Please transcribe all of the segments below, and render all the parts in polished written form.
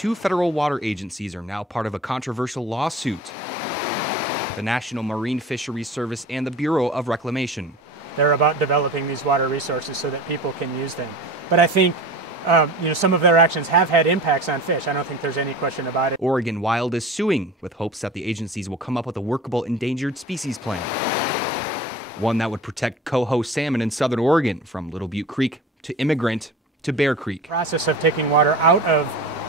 2 federal water agencies are now part of a controversial lawsuit: the National Marine Fisheries Service and the Bureau of Reclamation. They're about developing these water resources so that people can use them. But I think some of their actions have had impacts on fish. I don't think there's any question about it. Oregon Wild is suing with hopes that the agencies will come up with a workable endangered species plan, one that would protect coho salmon in southern Oregon from Little Butte Creek to Immigrant to Bear Creek. The process of taking water out of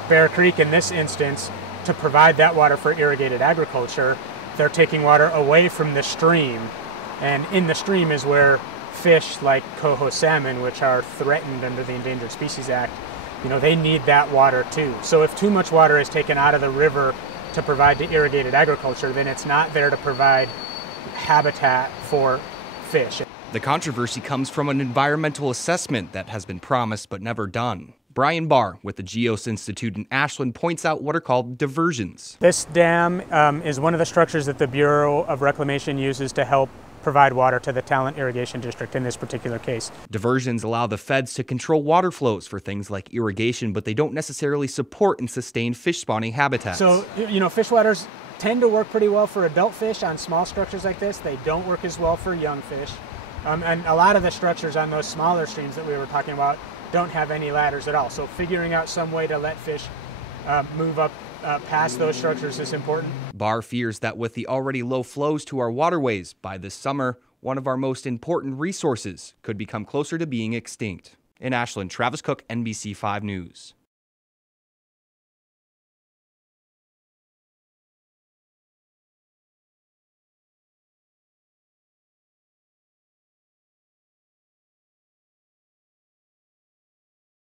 Bear Creek in this instance to provide that water for irrigated agriculture, they're taking water away from the stream, and in the stream is where fish like coho salmon, which are threatened under the Endangered Species Act, they need that water too. So if too much water is taken out of the river to provide to irrigated agriculture, then it's not there to provide habitat for fish. The controversy comes from an environmental assessment that has been promised but never done. Brian Barr with the Geos Institute in Ashland points out what are called diversions. This dam is one of the structures that the Bureau of Reclamation uses to help provide water to the Talent Irrigation District in this particular case. Diversions allow the feds to control water flows for things like irrigation, but they don't necessarily support and sustain fish spawning habitats. So, fish waters tend to work pretty well for adult fish on small structures like this. They don't work as well for young fish. And a lot of the structures on those smaller streams that we were talking about don't have any ladders at all. So figuring out some way to let fish move up past those structures is important. Barr fears that with the already low flows to our waterways, by this summer, one of our most important resources could become closer to being extinct. In Ashland, Travis Cook, NBC5 News.